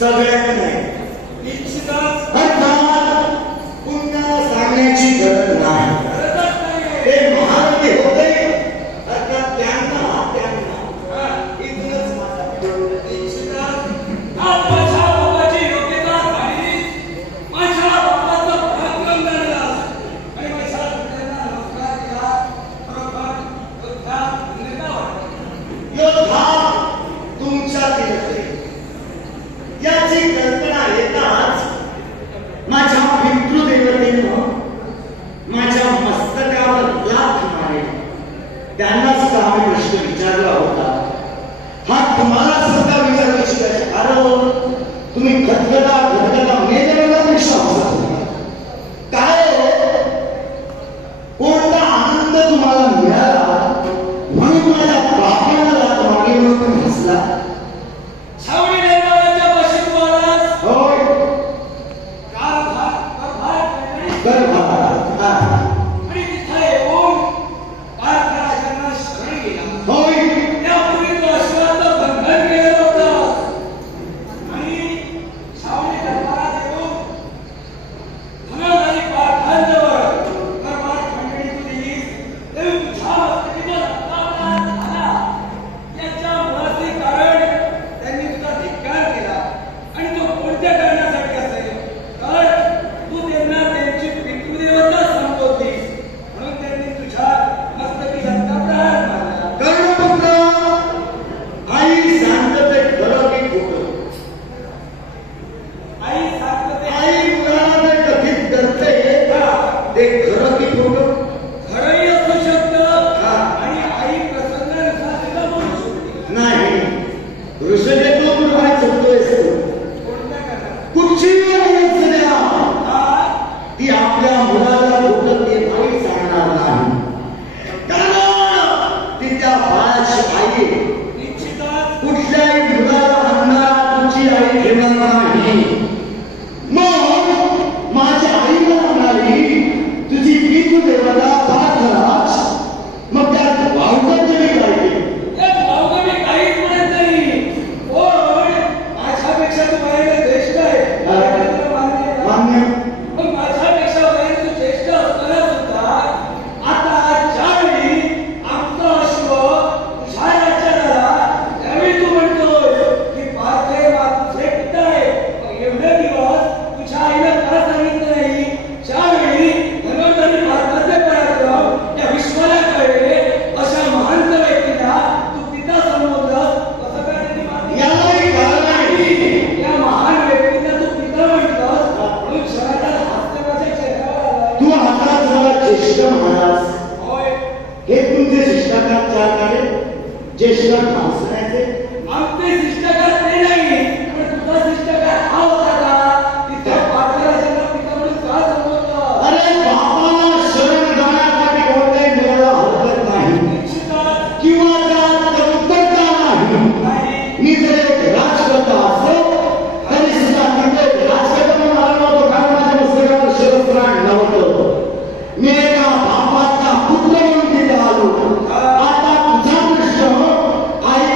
सगळ्यात नाही इच्छिताच अर्थात पुन्हा सांगण्याची गरज नाही ते महारथी होते अर्थात त्यांना इथूनच माझा इच्छिताच माझ्या बाबाची योग्यता पाहिली माझ्या बाबाचं पराक्रम झालं आणि माझ्या सगळ्यांना नमस्कार केला बरोबर योद्धा तुमच्यातील याची कल्पना येताच माझ्या पितृदेवतेनं माझ्या मस्तकावर लाथ मारली त्यांना सुद्धा आम्ही प्रश्न विचारला होता हा तुम्हाला सुद्धा विचारायची कारण तुम्ही खतखता मेलेला विश्वास काय कोणता आनंद तुम्हाला मिळाला म्हणून माझ्या बापाला लाथ मारली म्हणून तुम्ही हसला छावणी निर्माणाच्या पाशी तू आलास होय आणि तिथे येऊन पार्थराजांना शरण गेला होय त्यापूर्वी तो अश्वाचं बंधन केलं होतं आणि छावणी दरबारात येऊन धनाधारी पार्थांजवळ दरबार खंडणी तू दिलीस तेव्हा तुझ्या मस्तकीचा रक्तापात झाला याच्या मुळाचे कारण त्यांनी तुझा धिक्कार केला आणि तो कोणत्या कारणासाठी असेल तर तू त्यांना त्यांची पितृदेवता संबोधलीस म्हणून त्यांनी तुझ्या मस्तकी रक्तप्रहार मारला कर्णपुत्र आई सांगत ते खरं की खोटं आई सांगते आई मुलाला ते कथित करते ते खरं की खोटं खरंही असू शकतं आणि आई प्रसन्न नसल्याचं म्हणू शकते नाही ऋषभेतो काय चुकतोय कोणत्या कारणात कुठची द्या ती आपल्या मुलाला खोटं ते आई सांगणार नाही कारण ती त्या बाळाची आई निश्चितच कुठल्याही मुलाला अंधारात तुझी आई ठेवणार नाही मग माझ्या आईला म्हणाली तुझी पितृदेवता पार्थराज मग त्यात वावगं तरी काय केलं एक भावगं मी काहीच म्हणत नाही पण माझ्यापेक्षा तू वयाने ज्येष्ठ आहे हे तुला मान्य आहे? मान्य मग माझ्यापेक्षा वयाने तू ज्येष्ठ असताना सुद्धा आता ज्यावेळी आमचा अश्व तुझ्या राज्यात आला त्यावेळी तू म्हणतोय की पार्थे माझे पिता आहे मग एवढे दिवस तुझ्या आईला का सांगितलं नाही ज्यावेळी धनुर्धरी भारताचे पराक्रम या विश्वाला कळले अशा महान व्यक्तीला तू पिता संबोधलास कसं काय त्यांनी मान्य यालाही कारण आहे या महान व्यक्तीला तू पिता म्हटलंस म्हणून शहराला हास्य माझ्या चेहऱ्यावर आला तू आता मला ज्येष्ठ म्हणालास होय हे तुमचे शिष्टाचार चार काढे ज्येष्ठ हसण्याचे आमचे शिष्टाचार ते नाही पण तुझा शिष्टाचार हा होता का तिथे पार्थराजांना पिता म्हणून का संबोधलं अरे बापाला शरण जाण्यासाठी कोणत्याही मुलाला हरकत नाही निश्चितच किंवा त्यात कमतरता नाही मी जर एक राजकर्ता असतो तरी सुद्धा तिथे एक राजकर्ता म्हणून आलो नव्हतो कारण माझ्या मस्तकावर शिरस्त्राण नव्हतं मी एका बापाचा पुत्र म्हणून तिथे आलो आता तुझा प्रश्न आई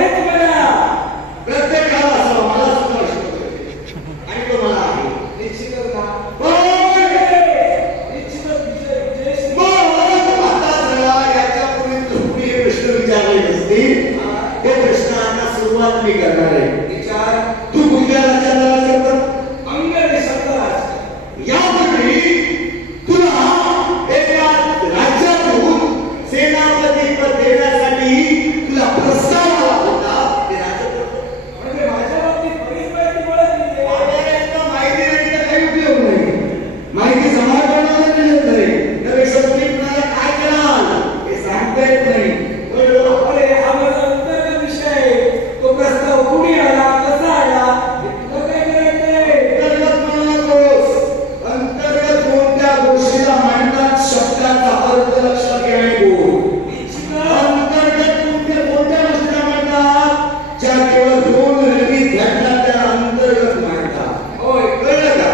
हेच म्हणा. प्रत्येकाला असावं, मला सुद्धा असतो आणि तो मला आहे. निश्चितच ना. होय. निश्चितच विजय मग आता जरा याच्यापूर्वी तुम्ही हे प्रश्न विचारले नसतील. हे प्रश्न आता सुरुवात मी करणार आहे. विचार. तू कुठल्या राज्याला शकतो? अंगणी सरदार. यापूर्वी तुला एका राज्यातून सेनापती पद देण्यासाठी तुला प्रस्ताव आला होता. ते राज्य कोणतं? म्हणजे माझ्या बाबतीत बरीच माहिती मिळाली. आपल्याला माहिती नाही तर काही उपयोग नाही. माहिती जमा करण्याचा नियोजन आहे. त्यापेक्षा तुम्ही कुणाला काय कराल हे सांगता येत नाही. अरे हा माझा अंतर्गत विषय आहे. तो प्रस्ताव कुणी आला, कसा आला, हे तुला काय करायचंय? अंतर्गत म्हणू नकोस. अंतर्गत कोणत्या गोष्टीला म्हणतात शब्दाचा अर्थ लक्षात घे आणि बोल. अंतर्गत कोणत्या गोष्टीला म्हणतात ज्या केवळ दोन रंगीत घटना त्या अंतर्गत म्हणतात. होय, कळलं का?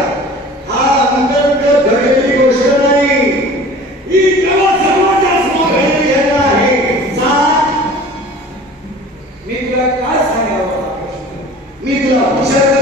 हा अंतर्गत घडलेली गोष्ट नाही. ही केवळ समाजासमोर घडलेली घटना आहे. मी तुला काय सांगावं? मी तुला विचार